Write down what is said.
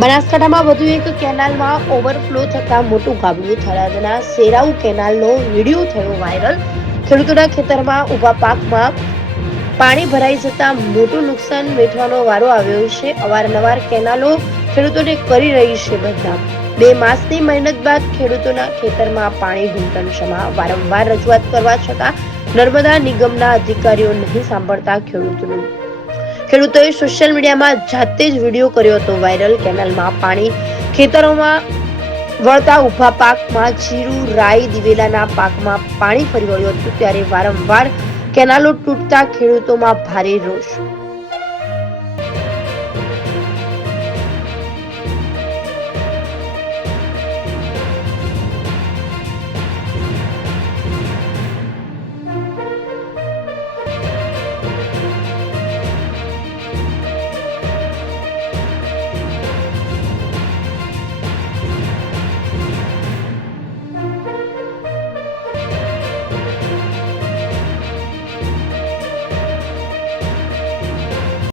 બનાસકાંઠામાં વધુ એક કેનાલમાં ઓવરફ્લો થતા મોટું ગાબડું. થરાદના સેરાઉ કેનાલનો વિડીયો થયો વાયરલ. ખેડૂતોના ખેતરમાં ઉભા પાકમાં પાણી ભરાઈ જતા મોટું નુકસાન વેઠવાનો વારો આવ્યો છે. અવારનવાર કેનાલો ખેડૂતોને કરી રહી છે બદનામ. 2 માસની મહેનત બાદ ખેડૂતોના ખેતરમાં પાણી ઘૂંટણસમા. વારંવાર રજૂઆત કરવા છતાં નર્મદા નિગમના અધિકારીઓ નહીં સાંભળતા ખેડૂતોએ સોશિયલ મીડિયામાં જાતે જ વિડીયો કર્યો હતો વાયરલ. કેનાલમાં પાણી ખેતરોમાં વળતા ઉભા પાકમાં જીરું, રાઈ, દિવેલાના પાકમાં પાણી ફરી વળ્યું હતું. ત્યારે વારંવાર કેનાલો તૂટતા ખેડૂતોમાં ભારે રોષ.